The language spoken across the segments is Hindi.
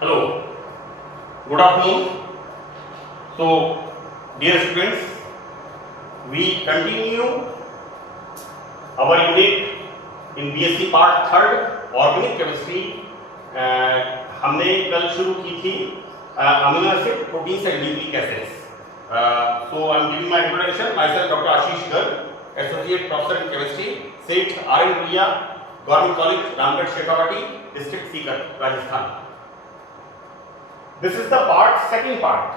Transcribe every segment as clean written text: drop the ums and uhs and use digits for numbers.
Hello, good afternoon. So, dear students, we continue our unit in BSc Part 3rd Organic Chemistry. हमने कल शुरू की थी amino acid, proteins and nucleic acids. So, I am giving my introduction. Myself, Dr. Ashish Garg, Associate Professor in Chemistry, SET R.N. Ruia, Government College, Ramgarh, Shekhawati, District Sikar, Rajasthan. This is the second part.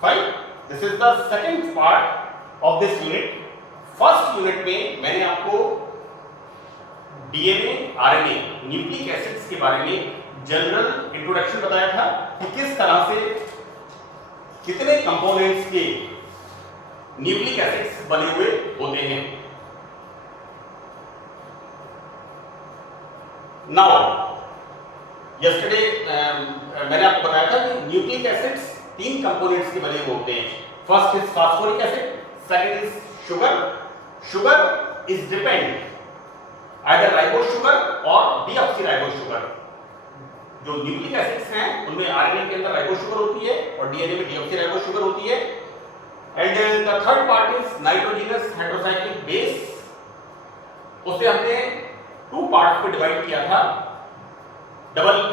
Fine. This is the second part of this unit. First unit में मैंने आपको डीएनए, आरएनए, न्यूक्लिक एसिड्स के बारे में जनरल इंट्रोडक्शन बताया था कि किस तरह से कितने कंपोनेंट्स के न्यूक्लिक एसिड्स बने हुए होते हैं. नाउ यस्टरडे मैंने आपको बताया था कि न्यूक्लिक एसिड्स 3 कंपोनेंट्स के बने हुए होते हैं. First is phosphoric acid, second is sugar. Sugar is depend either ribose sugar और डीऑक्सीराइबोस शुगर. जो न्यूक्लिक एसिड्स हैं उनमें आरएनए के अंदर राइबोस शुगर होती है और डीएनए में डीऑक्सीराइबोस शुगर होती है. And the third part is nitrogenous heterocyclic base. उसे हमने 2 पार्ट्स में डिवाइड किया था. Double P,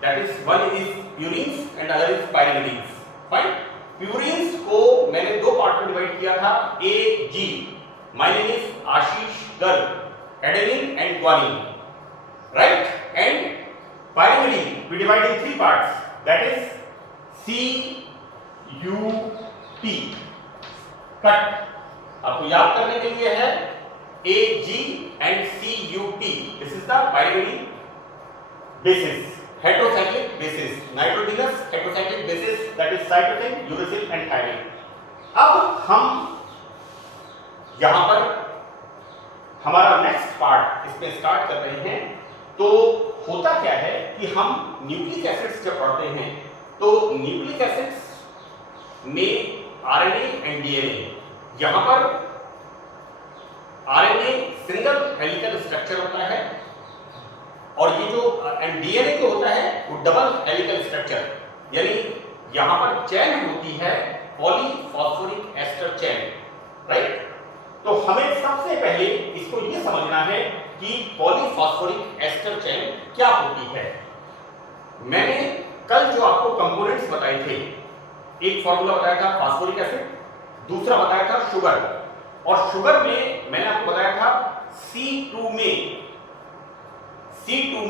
that is one is purines and other is pyrimidines. Fine. Purines को मैंने 2 पार्ट में डिवाइड किया था. A, G. My name is Ashish Garg. Adenine and guanine. Right? And pyrimidine we divide in 3 parts. That is C, U, T. Cut. आपको याद करने के लिए है A, G and C, U, T. This is the pyrimidine bases, heterocyclic bases, nitrogenous heterocyclic bases, that is cytosine, uracil and thymine. अब हम यहां पर हमारा नेक्स्ट पार्ट इसमें स्टार्ट कर रहे हैं. तो होता क्या है कि हम न्यूक्लिक एसिड्स जब पढ़ते हैं तो न्यूक्लिक एसिड्स में आरएनए एंड डीएनए, यहां पर आरएनए सिंगल हेलिकल स्ट्रक्चर होता है और ये जो डीएनए को होता है वो डबल हेलिकल स्ट्रक्चर, यानी यहां पर चेन होती है पॉलीफॉस्फोरिक एस्टर चेन. राइट. तो हमें सबसे पहले इसको ये समझना है कि पॉलीफॉस्फोरिक एस्टर चेन क्या होती है. मैंने कल जो आपको कंपोनेंट्स बताए थे, एक फॉर्मूला बताया था फास्फोरिक एसिड, दूसरा बताया था शुगर. और शुगर में मैंने आपको बताया था C2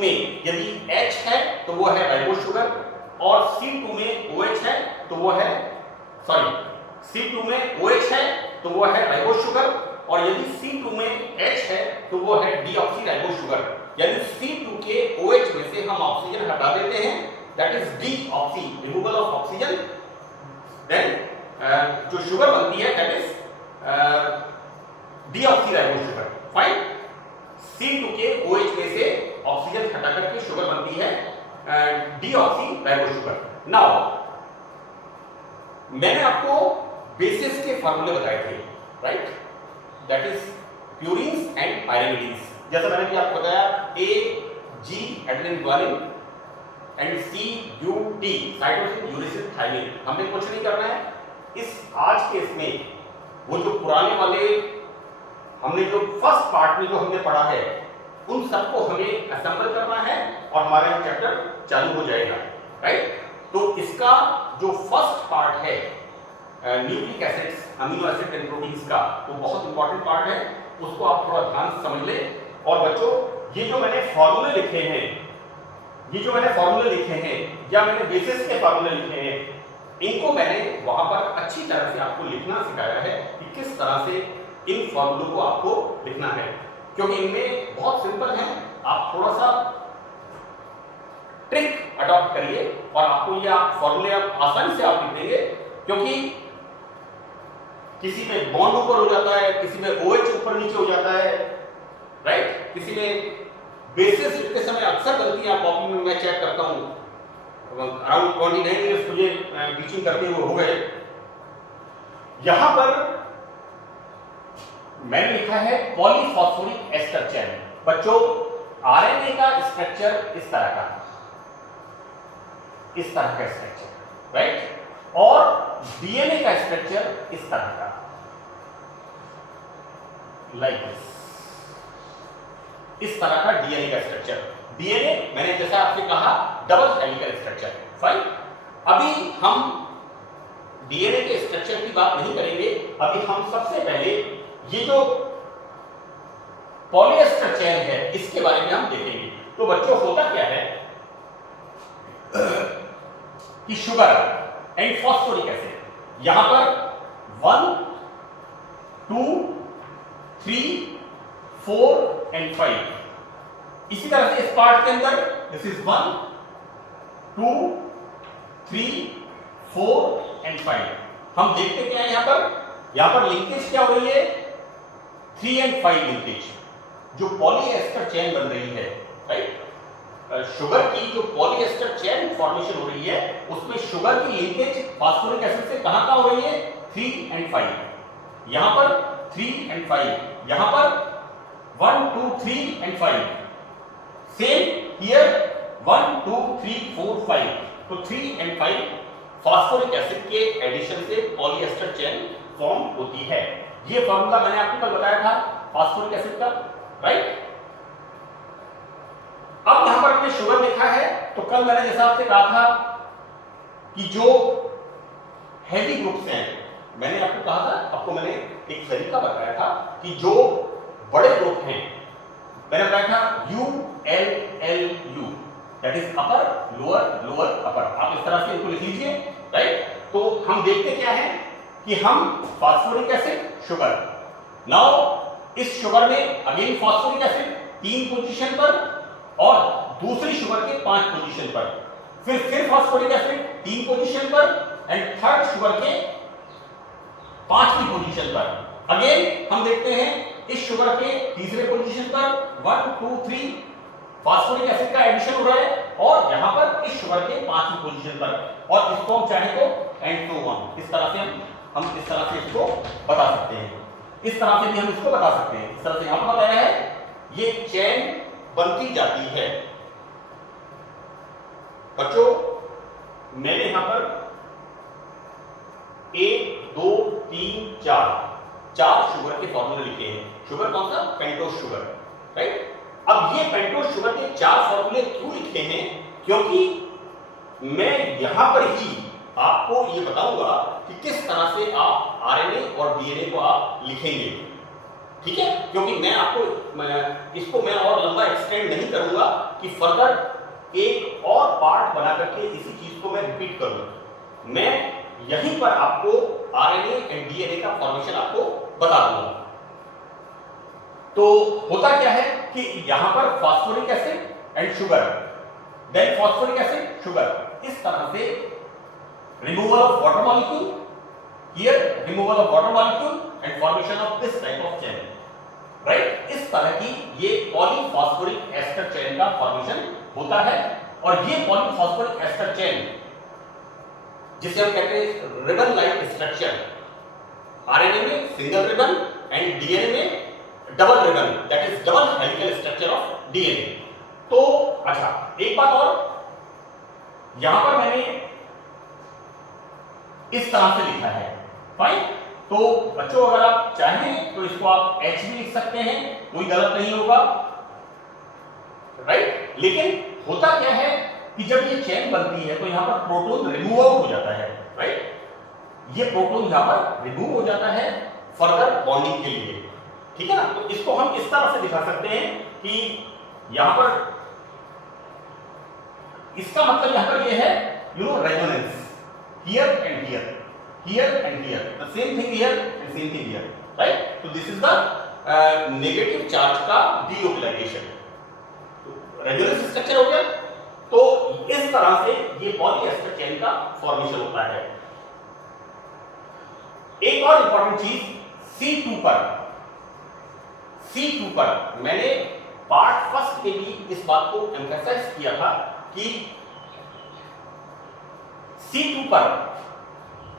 में यदि H है तो वो है राइबोस शुगर और C2 में OH है तो वो है C2 में OH है तो वो है राइबोस शुगर और यदि C2 में H है तो वो है डीऑक्सीराइबोस शुगर. यानी C2 के OH में से हम ऑक्सीजन हटा देते हैं, that is deoxy, removal of oxygen. Then जो शुगर बनती है that is deoxyribose sugar. Fine. C2 के OH में से ऑक्सीजन हटा करके शुगर बनती है डीऑक्सीराइबोस शुगर. नाउ मैंने आपको बेसिस के फार्मूले बताए थे. Right. That is purines and pyrimidines. जैसा मैंने भी आपको बताया A, G adenine guanine and C, U, T cytosine, uracil, thymine. हमने कुछ नहीं करना है. इस आज के इसमें वो जो पुराने वाले हमने जो फर्स्ट पार्ट में जो हमने पढ़ा है उन सबको हमें असेंबल करना है और हमारा चैप्टर चालू हो जाएगा. राइट. तो इसका जो फर्स्ट पार्ट है nucleic acids, amino acid and proteins का, वो बहुत इंपॉर्टेंट पार्ट है. उसको आप थोड़ा ध्यान से समझ लें. और बच्चों ये जो मैंने फॉर्मूले लिखे हैं, या मैंने बेसिस के फॉर्मूले लिखे हैं, इनको मैंने वहां पर अच्छी तरह से आपको लिखना सिखाया है कि किस तरह से इन फॉर्मूलों को आपको लिखना है, क्योंकि इनमें बहुत सिंपल है. आप थोड़ा सा ट्रिक अडॉप्ट करिए और आपको ये फॉर्मूले आप आसानी से आप लिख देंगे, क्योंकि किसी में बॉन्ड ऊपर हो जाता है, किसी में OH ऊपर नीचे हो जाता है. राइट. किसी में बेसिस लिखते समय अक्सर गलतियां कॉपी में मैं चेक करता हूं. अराउंड 29 इयर्स मुझे टीचिंग करते हुए हो गए. यहां पर मैंने लिखा है पॉलीफॉस्फोरिक एस्टर चेन. बच्चों आरएनए का स्ट्रक्चर इस तरह का, इस तरह का स्ट्रक्चर, राइट, और डीएनए का स्ट्रक्चर इस तरह का, लाइक दिस, इस तरह का डीएनए का स्ट्रक्चर। डीएनए मैंने जैसा आपसे कहा डबल हेलिकल स्ट्रक्चर, फाइन। अभी हम डीएनए के स्ट्रक्चर की बात नहीं करेंगे, अभी हम सबसे पहले ये जो पॉलीएस्टर चेन है इसके बारे में हम देखेंगे। तो बच्चों होता क्या है कि शुगर एंड फॉस्फोरिक एसिड, यहां पर 1 2 3 4 एंड 5, इसी तरह से इस पार्ट के अंदर दिस इज 1 2 3 4 एंड 5। हम देखते क्या है यहां पर लिंकेज क्या हो रही है, 3 एंड 5 लिंकेज, जो पॉलीएस्टर चेन बन रही है, राइट। शुगर की जो पॉलीएस्टर चेन फॉर्मेशन हो रही है उसमें शुगर की लिंकेज फास्फोरिक एसिड से कहां हो रही है, 3 एंड 5। यहां पर 3 एंड 5, यहां पर 1 2 3 एंड 5, सेम हियर 1 2 3 4 5। तो 3 एंड 5 फास्फोरिक एसिड के एडिशन से पॉलीएस्टर चेन फॉर्म होती है। ये फॉर्मूला मैंने आपको कल बताया था फास्फोरिक एसिड का, राइट। अब यहां पर हमने शुगर देखा है, तो कल मैंने जैसा आपसे कहा था कि जो हेवी ग्रुप्स हैं, मैंने आपको कहा था, आपको मैंने एक तरीका बताया था कि जो बड़े ग्रुप हैं, मैंने बताया था U L L U, that is upper lower lower upper, आप इस तरह से इनको लिख लीजिए, राइट। तो हम देखते क्या है कि हम फास्फोरिक एसिड शुगर, नाउ इस शुगर में अगेन फास्फोरिक एसिड 3 पोजीशन पर और दूसरी शुगर के 5 पोजीशन पर, फिर फास्फोरिक एसिड 3 पोजीशन पर एंड थर्ड शुगर के 5वीं पोजीशन पर। अगेन हम देखते हैं इस शुगर के तीसरे पोजीशन पर 1 2 3 फास्फोरिक एसिड का एडिशन हो रहा है और यहां पर इस शुगर के 5वीं पोजीशन पर, और इसको हम चाहे तो एंड टू वन, इस तरह से हम इस तरह से इसको बता सकते हैं, इस तरह से भी हम इसको बता सकते हैं। इस तरह से यहां पर बताया है, ये चेन बनती जाती है। बच्चों मैंने यहां पर 1 2 3 4 शुगर के फॉर्मूले लिखे हैं। शुगर कौन सा, पेंटोस शुगर, राइट। अब ये पेंटोस शुगर के 4 फॉर्मूले क्यों लिखे हैं, क्योंकि मैं यहां पर ही आपको ये बताऊंगा कि किस तरह से आप आरएनए और डीएनए को आप लिखेंगे, ठीक है। क्योंकि मैं आपको इसको मैं और लंबा एक्सटेंड नहीं करूंगा कि फर्दर एक और पार्ट बना करके इसी चीज को मैं रिपीट करूं। मैं यहीं पर आपको आरएनए एंड डीएनए का फॉर्मेशन आपको बता दूंगा। तो होता क्या है कि यहां पर phosphoric acid and sugar, then phosphoric acid sugar, इस तरह से removal of water molecule, here removal of water molecule and formation of this type of chain, right. इस तरह की ये पॉलीफॉस्फोरिक एस्टर चेन का फॉर्मेशन होता है। और ये पॉलीफॉस्फोरिक एस्टर चेन जिसे हम कहते हैं रिबन लाइक स्ट्रक्चर, आरएनए में सिंगल रिबन एंड डीएनए में double ribbon, that is double helical structure of DNA. तो अच्छा एक बात और, यहां पर मैंने इस तरह से लिखा है, फाइन। तो बच्चों अगर आप चाहें तो इसको आप H भी लिख सकते हैं, कोई गलत नहीं होगा, राइट। लेकिन होता क्या है कि जब ये चेन बनती है तो यहां पर प्रोटॉन रिमूव आउट हो जाता है, राइट। ये प्रोटॉन यहां पर रिमूव हो जाता है फर्दर बॉन्डिंग के लिए, ठीक है ना। तो इसको हम इस तरह से दिखा सकते हैं कि यहां पर इसका मतलब यहां पर ये है, you know, resonance here and here, here and here, the same thing here and same thing here, right? So this is the negative charge का deoxylation। तो रेजोनेंस स्ट्रक्चर हो गया। तो इस तरह से ये पॉलीएस्टर चेन का फॉर्मेशन होता है। एक और इंपॉर्टेंट चीज, C2 पर मैंने पार्ट फर्स्ट में भी इस बात को एम्फसाइज किया था कि C2 पर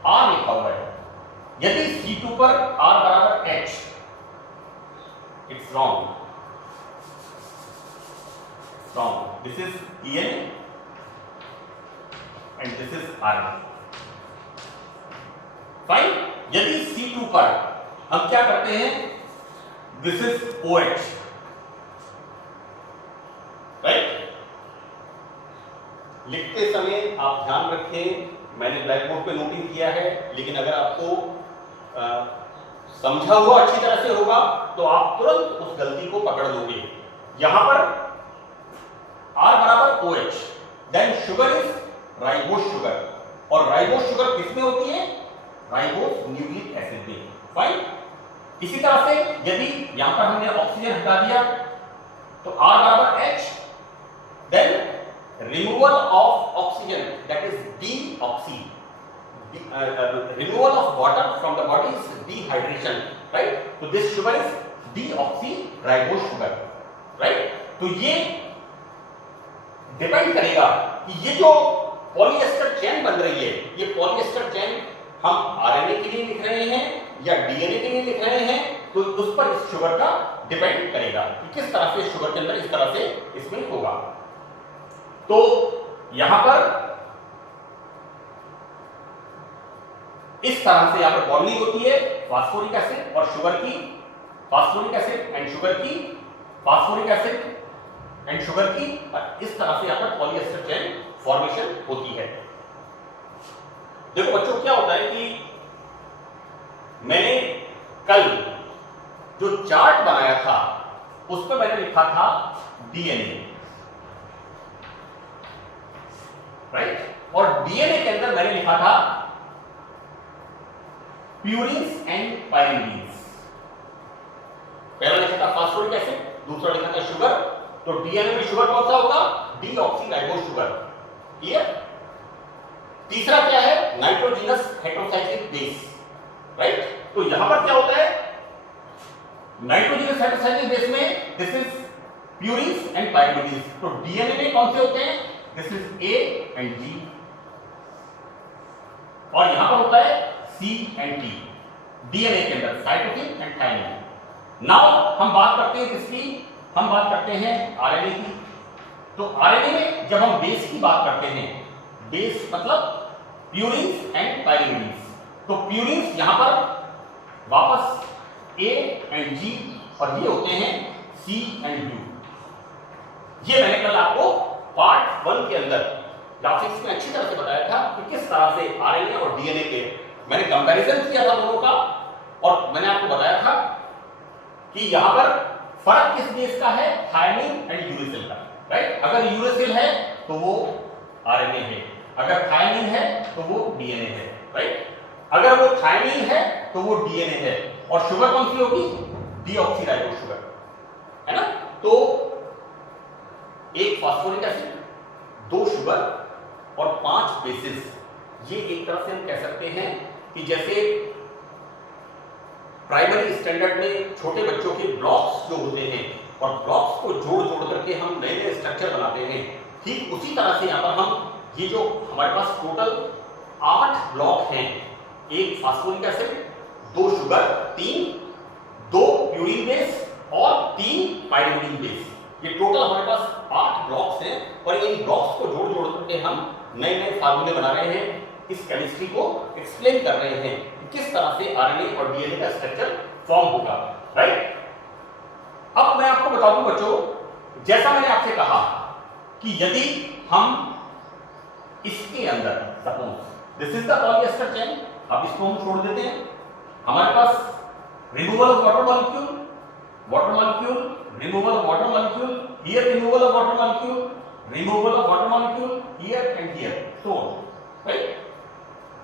R लिखा हुआ है। यदि C2 पर R बराबर H, it's wrong, this is DNA, and this is RNA। Fine. यदि C2 पर हम क्या करते हैं, दिस इज OH, राइट। लिखते समय आप ध्यान रखें, मैंने ब्लैक बोर्ड पे नोटिस किया है, लेकिन अगर आपको समझा हुआ अच्छी तरह से होगा तो आप तुरंत उस गलती को पकड़ लोगे। यहां पर R बराबर OH, then sugar is ribose sugar, और राइबोस शुगर किसमें होती है, राइबोस न्यूक्लिक एसिड में। फाइन। इसी तरह से यदि यहां पर हमने ऑक्सीजन हटा दिया तो R बराबर H, then removal of oxygen that is deoxy, removal of water from the body is dehydration, right? So this sugar is deoxyribose sugar, right? तो ये डिपेंड करेगा कि ये जो पॉलीएस्टर चेन बन रही है, ये पॉलीएस्टर चेन हम आरएनए के लिए लिख रहे हैं या डीएनए के लिए लिख रहे हैं, तो उस पर इस शुगर का डिपेंड करेगा कि किस तरह से शुगर के अंदर इस तरह से इसमें होगा। तो यहां पर इस तरह से यहां पर बॉन्डिंग होती है फास्फोरिक एसिड और शुगर की, फास्फोरिक एसिड एंड शुगर की, फास्फोरिक एसिड एंड शुगर की, और इस तरह से यहां पर पॉलीएस्टर चेन फॉर्मेशन होती है। देखो बच्चों, क्या होता है कि मैंने कल जो चार्ट बनाया था उस पर मैंने लिखा था डीएनए, राइट, और डीएनए के अंदर मैंने लिखा था प्यूरिन्स एंड पायरिडीन्स। पहला लिखा था फास्फोरिक एसिड, दूसरा लिखा था शुगर। तो डीएनए में शुगर कौन सा होगा, डीऑक्सीराइबोस शुगर, क्लियर। तीसरा क्या है, नाइट्रोजनस हेटेरोसाइक्लिक बेस, राइट। तो यहां पर क्या होता है, नाइट्रोजनस हेटेरोसाइक्लिक बेस में दिस इज प्यूरिन्स एंड पायरिडीन्स। तो डीएनए में कौन से होते हैं, दिस इज ए एंड जी, और यहां पर होता है C एंड T, डीएनए के अंदर साइटोसिन एंड थायमिन। नाउ हम बात करते हैं किसकी, हम बात करते हैं आरएनए की। तो आरएनए में जब हम बेस की बात करते हैं, बेस मतलब प्यूरिन्स एंड पायरिडीन्स, तो प्यूरिन्स यहां पर वापस A एंड G, और ये होते हैं C एंड U। ये मैंने कल आपको पार्ट 1 के अंदर ग्राफिक्स में अच्छी तरह से बताया था कि किस तरह से आरएनए और डीएनए के मैंने कंपैरिजन किया था दोनों का, और मैंने आपको बताया था कि यहां पर फर्क किस बेस का है, थायमिन एंड यूरेसिल का, राइट। अगर यूरेसिल है तो वो आरएनए है, अगर थायमिन है तो वो डीएनए है, राइट। अगर वो थायमिन है तो वो डीएनए है, और शुगर कौन सी होगी, डीऑक्सीराइबोस शुगर, है ना। तो एक फास्फोरिक एसिड, 2 शुगर और 5 बेसिस, ये एक तरह से हम कह सकते हैं कि जैसे प्राइमरी स्टैंडर्ड में छोटे बच्चों के ब्लॉक्स जो होते हैं, और ब्लॉक्स को जोड़ जोड़ करके हम नए नए स्ट्रक्चर बनाते हैं, ठीक उसी तरह से यहाँ पर हम ये जो हमारे पास टोटल 8 ब्लॉक हैं, एक phosphoric acid, 2 sugar, 2 purine base और 3 पायरिडीन बेस, ये टोटल हमारे पास 8 ब्लॉक्स हैं, और इन ब्लॉक्स को जोड़ जोड़ करके हम नए नए फार्मूले बना रहे हैं, इस केमिस्ट्री को एक्सप्लेन कर रहे हैं कि किस तरह से आरएनए और डीएनए का स्ट्रक्चर फॉर्म होगा, राइट। अब मैं आपको बता दूं बच्चों, जैसा मैंने आपसे कहा कि यदि हम इसके अंदर suppose this is the polyester chain, अब इसको हम छोड़ देते हैं, हमारे पास removal of water molecule, water molecule, removal of water molecule, here removal of water molecule, removal of water molecule here and here, so right,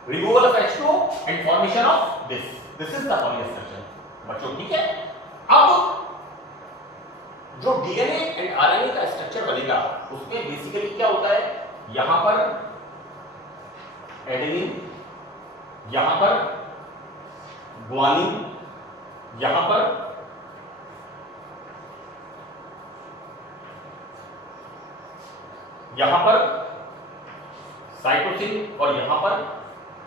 removal of H2 and formation of this is the polyester chain बच्चों, ठीक है। अब जो डीएनए एंड आरएनए का स्ट्रक्चर बनेगा उसमें बेसिकली क्या होता है, यहां पर एडेनिन, यहां पर ग्वानिन, यहां पर साइटोसिन और यहां पर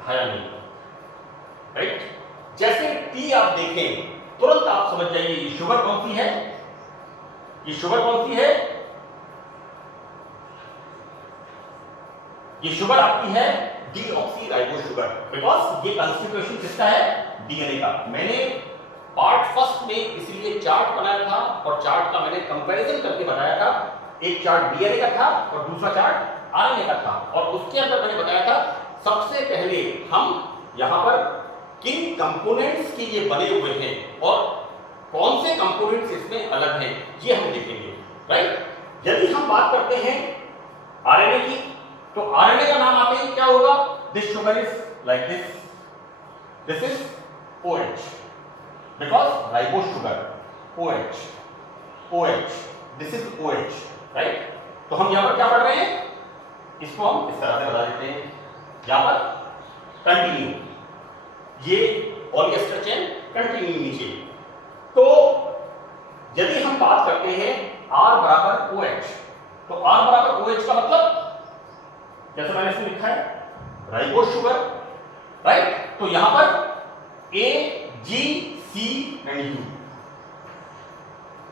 थायमिन, राइट। जैसे टी आप देखें तुरंत आप समझ जाइए ये शुगर कौन सी है, ये शुगर कौन सी है, ये शुगर आपकी है डीऑक्सीराइबोस शुगर, बिकॉज ये कंस्टिट्यूशन किसका है, डीएनए का। मैंने पार्ट फर्स्ट में इसलिए चार्ट बनाया था और चार्ट का मैंने कंपैरिजन करके बताया था। एक चार्ट डीएनए का था और दूसरा चार्ट आरएनए का था, और उसके अंदर मैंने बताया था सबसे पहले हम यहां पर किन कंपोनेंट्स के ये बने हुए हैं और कौन से कंपोनेंट्स इसमें अलग हैं, ये हम देखेंगे, राइट। यदि हम बात करते हैं आरएनए की, तो आरएनए का नाम आते ही क्या होगा, this sugar is like this is OH, because ribose sugar OH, OH, this is OH, right. तो हम यहां पर क्या पढ़ रहे हैं, इसको हम इस तरह से बता देते हैं, यहां पर कंटिन्यू, ये पॉलीएस्टर चेन कंटिन्यू नीचे। तो यदि हम बात करते हैं R बराबर OH, तो R बराबर OH का मतलब जैसे मैंने इसमें लिखा है राइबोस शुगर, राइट। तो यहां पर A, G, C and U।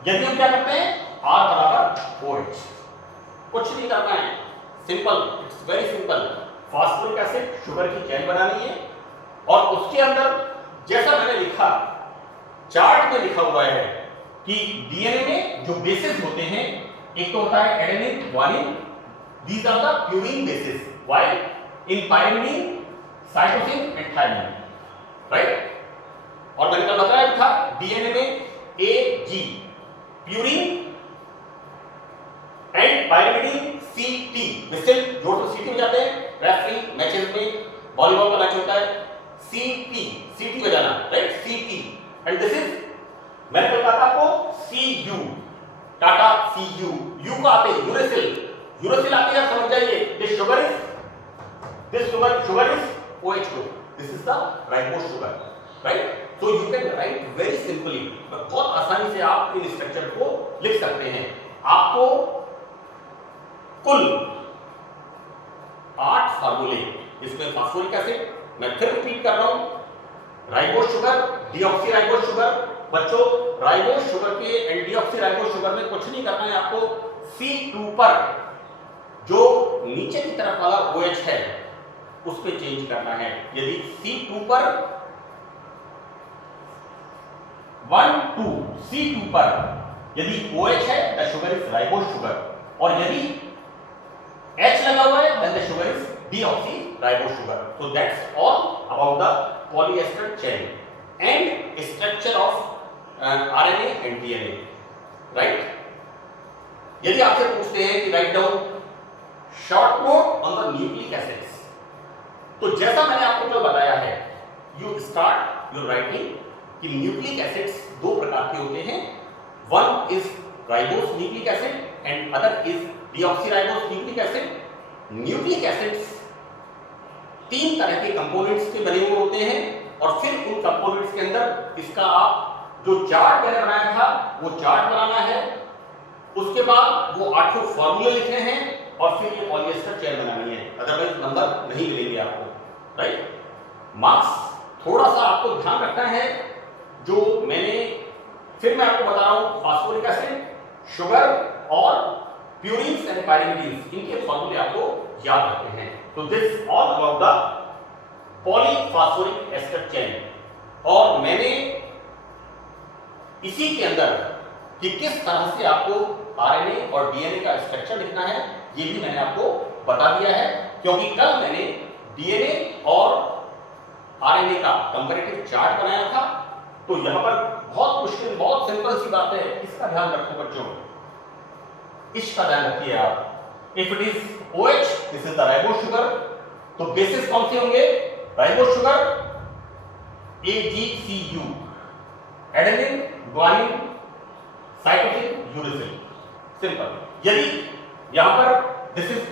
यदि हम क्या करते हैं R बराबर OH, कुछ नहीं करना है, simple, it's very simple. Phosphoric acid sugar की चेन बनानी है और उसके अंदर जैसा मैंने लिखा, चार्ट में लिखा हुआ है कि डीएनए में जो बेसिस होते हैं, एक तो होता है adenine, guanine, these are the purine bases, while in pyrimidine, cytosine and thymine, right। और मैंने कल बताया था डीएनए में AG purine and pyrimidine CT, मिसल जोड़ तो CT हो जाते हैं, रेफरी मैचेस में वॉलीबॉल का मैच होता है, CT बजाना, right, CT and this is, मैंने कल कहा था आपको CU, टाटा CU, U का आते यूरेसिल आते हैं, समझ जाइए, this sugar is OH2, this is the ribose sugar, right. तो you can write very simply, बहुत आसानी से आप इन स्ट्रक्चर को लिख सकते हैं। आपको कुल 8 फार्मूले इसमें, फास्फोरिक एसिड, मैं फिर रिपीट कर रहा हूं, राइबोस शुगर, डीऑक्सीराइबोस शुगर। बच्चों, राइबोस शुगर के एंड डीऑक्सीराइबोस शुगर में कुछ नहीं करना है आपको, C2 पर जो नीचे की तरफ वाला OH है उस पे चेंज करना है। यदि C2 पर 1, 2, C2 पर यदि OH है, the sugar is ribose sugar, और यदि H लगा हुआ है, then the sugar is deoxyribonucleic sugar. So that's all about the polyester chain and structure of RNA and DNA, right? यदि आपसे पूछते हैं कि write down short note on the nucleic acids, तो जैसा मैंने आपको जो बताया है, यू स्टार्ट योर राइटिंग कि न्यूक्लिक एसिड्स 2 प्रकार के होते हैं, one is ribose nucleic acid and other is deoxyribose nucleic acid. Nucleic acids 3 तरह के कंपोनेंट्स के बने हुए होते हैं और फिर उन कंपोनेंट्स के अंदर इसका आप जो चार्ट मैंने बनाया था वो चार्ट बनाना है, उसके बाद वो 8 फॉर्मूले लिखने हैं और फिर ये पॉलीएस्टर चेन बनानी है, अदरवाइज नंबर नहीं मिलेंगे आपको, राइट। मार्क्स थोड़ा सा आपको ध्यान रखना है, जो मैंने फिर मैं आपको बता रहा हूं, फास्फोरिक एसिड, शुगर और प्यूरिन्स एंड पायरिमिडीन्स, इनके फॉर्मूले आपको याद रखने हैं। तो this all about the polyphosphoric ester chain, और मैंने इसी के अंदर कि किस तरह से आपको आरएनए और डीएनए का स्ट्रक्चर लिखना है ये भी मैंने आपको बता दिया है, क्योंकि कल मैंने डीएनए और आरएनए का कंपैरेटिव चार्ट बनाया था। तो यहां पर बहुत मुश्किल, बहुत सिंपल सी बात है, इसका ध्यान रखो बच्चों, इसका ध्यान रखिए आप। If it is OH, this is the ribose sugar, तो बेसिस कौन से होंगे? Ribose sugar, AGCU, adenine, guanine, cytosine, uracil, simple. यदि यहां पर दिस इज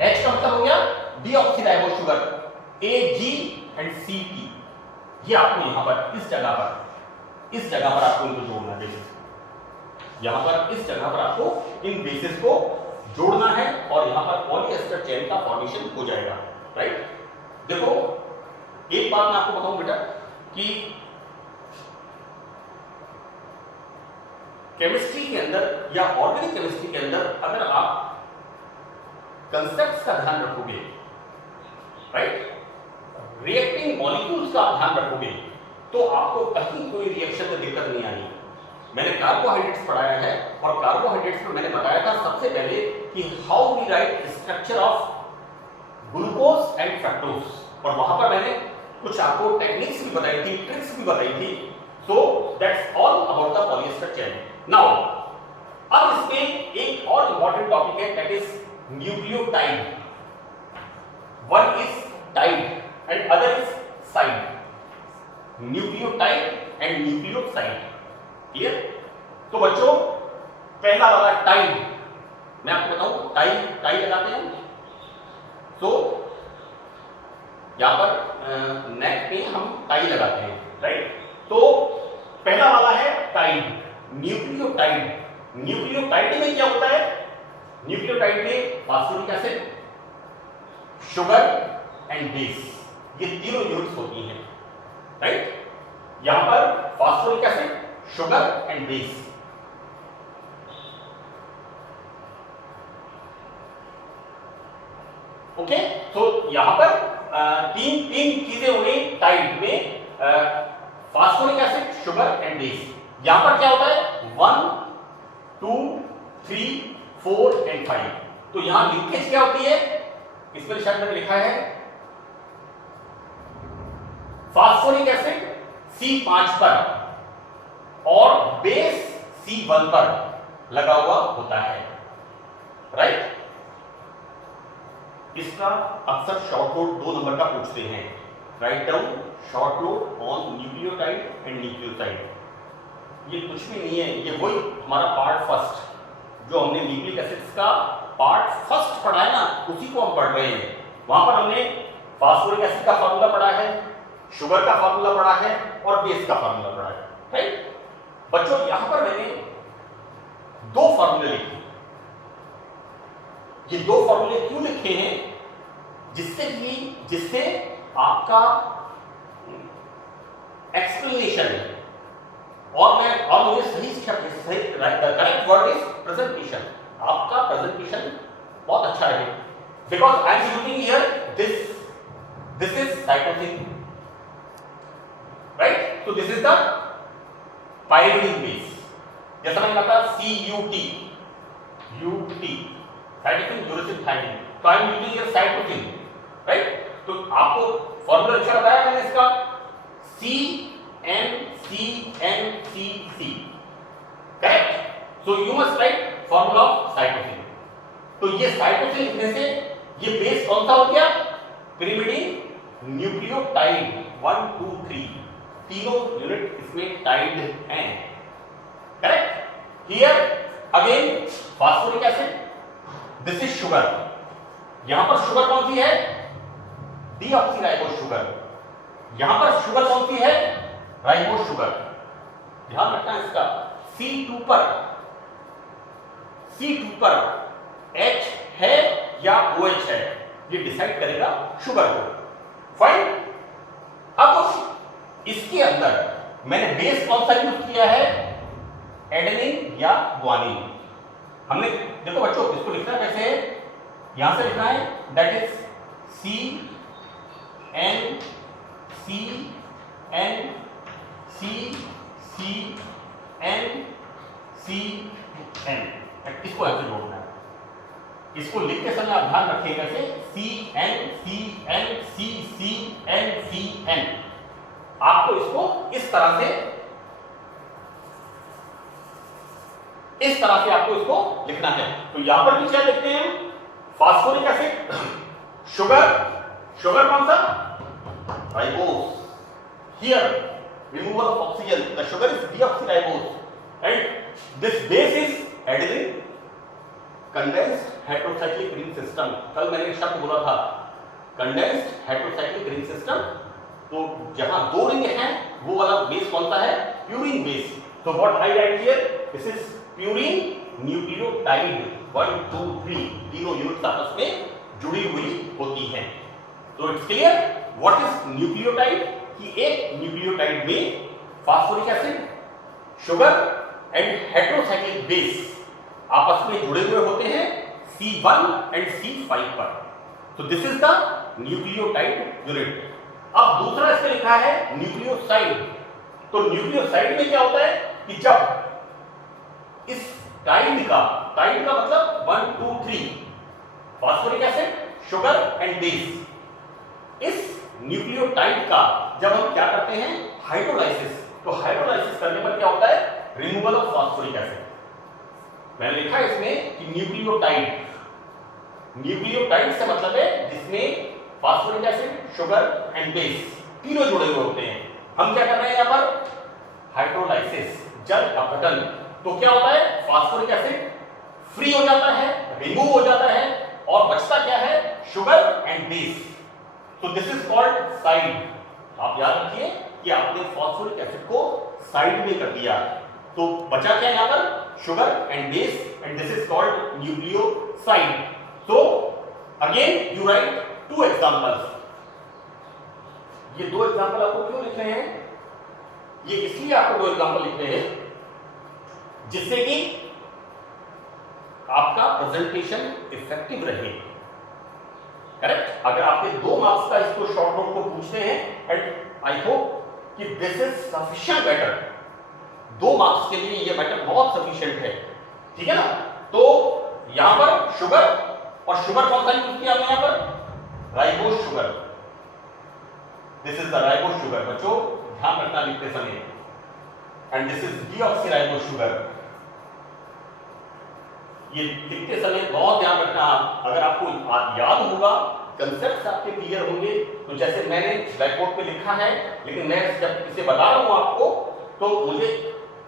H का मतलब हो गया deoxyribose sugar, AG and CT, ये आपको यहां पर इस जगह पर आपको इनको जोड़ना है, यहां पर इस जगह पर आपको इन बेसिस को जोड़ना है और यहां पर पॉलीएस्टर चेन का फॉर्मेशन हो जाएगा, राइट। देखो एक बात मैं आपको बताऊं बेटा कि केमिस्ट्री के अंदर या ऑर्गेनिक केमिस्ट्री के अंदर अगर आप कंसेप्ट्स का ध्यान रखोगे, राइट, रिएक्टिंग मॉलिक्यूल्स का ध्यान रखोगे, तो आपको कहीं कोई रिएक्शन में दिक्कत नहीं आनी। मैंने कार्बोहाइड्रेट्स पढ़ाया है और कार्बोहाइड्रेट्स में मैंने बताया था सबसे पहले कि how we write structure of glucose and fructose, और वहां पर मैंने कुछ आपको टेक्निक्स भी बताई थी, ट्रिक्स भी बताई थी। So that's all about the polyester chain. Now अब इसमें एक और इंपॉर्टेंट टॉपिक है, that is nucleotide. One is tied and other is side. Nucleotide and nucleoside, clear? तो बच्चों पहला वाला टाइड, मैं आपको बताऊं टाइड लगाते हैं। तो यहां पर नेक पे हम टाई लगाते हैं, राइट? तो पहला वाला है टाइड, न्यूक्लियोटाइड। न्यूक्लियोटाइड में क्या होता है? न्यूक्लियोटाइड में phosphoric acid, sugar and base, ये तीनों यूनिट्स होती हैं, राइट? यहां पर phosphoric acid, sugar and base. Okay, तो यहां पर तीन चीजें हो गई टाइड में, phosphoric acid, sugar and base. यहां पर क्या होता है? 1 2 3 4 एंड 5। तो यहां लिंकेज क्या होती है? इसमें शायद मैंने लिखा है फॉस्फोरिक एसिड C5 पर और बेस C1 पर लगा हुआ होता है, राइट? इसका अक्सर शॉर्ट नोट 2 नंबर का पूछते हैं। Write down short note on nucleotide and nucleoside. ये कुछ भी नहीं है, ये वही हमारा पार्ट फर्स्ट जो हमने न्यूक्लिक एसिड्स का पार्ट फर्स्ट पढ़ा है ना, उसी को हम पढ़ रहे हैं। वहां पर हमने फॉस्फोरिक एसिड का फार्मूला पढ़ा है, शुगर का फार्मूला पढ़ा है और बेस का फार्मूला पढ़ा है, राइट? बच्चों यहां पर मैंने 2 फार्मूले लिखे। ये 2 फार्मूले क्यों लिखे हैं? जिससे आपका एक्सप्लेनेशन और मुझे सही करेक्ट वर्ड इज प्रेजेंटेशन, आपका प्रेजेंटेशन बहुत अच्छा रहे। Because I am using here this is cytosine, right? तो this is the pyridine base, जैसा मैंने कहा CUT, साइटोसिन यूरेसिल थाइमिन। तो I am using here cytosine, right? तो आपको फॉर्मूला अच्छा बताया मैंने इसका, CNCNCC, correct? So you must write formula of cytosine. तो ये साइटोसिन लिखने से ये बेस कौन सा हो गया? पिरिमिडीन न्यूक्लियोटाइड 1 2 3, तीनों यूनिट इसमें टाइड हैं, correct? Here again phosphoric acid, this is sugar. यहां पर शुगर कौन सी है? Deoxyribose sugar. यहां पर शुगर कौन सी है? Ribose sugar. ध्यान रखना इसका। C2 पर H है या OH है, ये डिसाइड करेगा शुगर को, फाइन? अब इसके अंदर मैंने बेस कौन सा यूज किया है? एडेनिन या ग्वानिन। हमने देखो बच्चों इसको लिखना कैसे है? यहां से लिखना है दैट इज CNCNCN। इसको ऐसे जोड़ना है। इसको लिखते समय आप ध्यान रखिएगा कैसे? CNCNCCNCN। आपको इसको इस तरह से आपको इसको लिखना है। तो यहां पर भी क्या लिखते हैं? फॉस्फोरिक एसिड, शुगर कौन सा? Ribose. Here removal of oxygen, the sugar is deoxyribose and this base is adenine condensed heterocyclic ring system। कल मैंने एक शब्द बोला था condensed heterocyclic ring system। तो जहां 2 रिंग हैं वो वाला बेस कौन सा है? Purine base. तो what I write here? This is purine nucleotide 1 2 3, तीनों यूनिट्स आपस में जुड़ी हुई होती हैं। तो it's clear what is nucleotide, कि एक न्यूक्लियोटाइड में phosphoric acid, sugar and heterocyclic base आपस में जुड़े हुए होते हैं C1 and C5 पर। तो this is the nucleotide unit. अब दूसरा इसमें लिखा है न्यूक्लियोसाइड। तो न्यूक्लियोसाइड में क्या होता है कि जब इस टाइड का मतलब 1 2 3 phosphoric acid, sugar and base, इस न्यूक्लियोटाइड का जब हम क्या करते हैं हाइड्रोलाइसिस, तो हाइड्रोलाइसिस करने पर क्या होता है रिमूवल ऑफ फास्फोरिक एसिड। मैंने लिखा है इसमें कि न्यूक्लियोटाइड से मतलब है जिसमें phosphoric acid, sugar and base तीनों जुड़े हुए होते हैं। हम क्या कर रहे हैं यहां पर हाइड्रोलाइसिस, जल अपघटन। तो क्या होता है फास्फोरिक एसिड फ्री हो जाता है, रिमूव हो जाता है और बचता क्या है शुगर एंड बेस। तो दिस इज कॉल्ड साइड। आप याद रखिए कि आपने फास्फोरिक एसिड को साइड में कर दिया, तो बचा क्या यहां पर sugar and base, and this is called nucleoside. So again you right 2 examples. ये 2 एग्जांपल आपको क्यों लिख रहे हैं? ये इसलिए आपको 2 एग्जांपल लिख रहे हैं जिससे कि आपका प्रेजेंटेशन इफेक्टिव रहे। करेक्ट? अगर आपके 2 मार्क्स का इसको शॉर्ट नोट को पूछते हैं, एंड आई होप कि this is sufficient matter, 2 marks के लिए ये मैटर बहुत सफिशिएंट है, ठीक है ना? तो यहां पर शुगर, और शुगर कौन सा यूज किया हमने यहां पर ribose sugar. This is the ribose sugar, बच्चों ध्यान रखना लिखते समय, and this is deoxyribose sugar. ये लिखते समय बहुत ध्यान रखना। अगर आपको याद होगा, कंसेप्ट्स आपके क्लियर होंगे, तो जैसे मैंने ब्लैक बोर्ड पे लिखा है, लेकिन मैं जब इसे बता रहा हूं आपको तो मुझे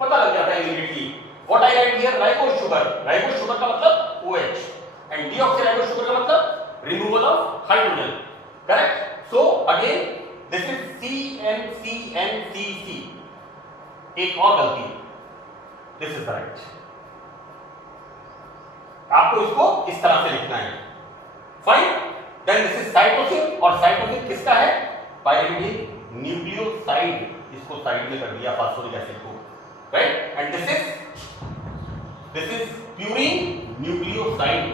पता लग जाता है immediately. What I write here ribose sugar. Ribose sugar का मतलब OH, एंड डीऑक्सीराइबोस शुगर का मतलब removal of hydrogen. Correct? So again this is CnCnCc। एक और गलती, दिस इज राइट। आपको इसको इस तरह से लिखना है। Fine, then this is cytosine, और साइटोसिन किसका है पाइरिमिडिन न्यूक्लियोसाइड। इसको साइड में कर दिया फास्फोरिक एसिड को, right? And this is purine nucleoside.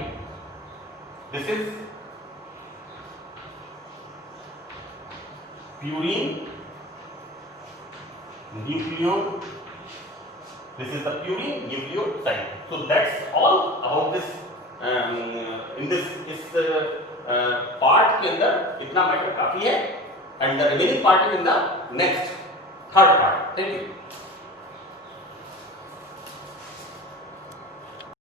This is purine nucleo, this is the purine nucleoside. So that's all about this in this part के अंदर इतना मैटर काफी है, and the remaining part is in the next third part. Thank you.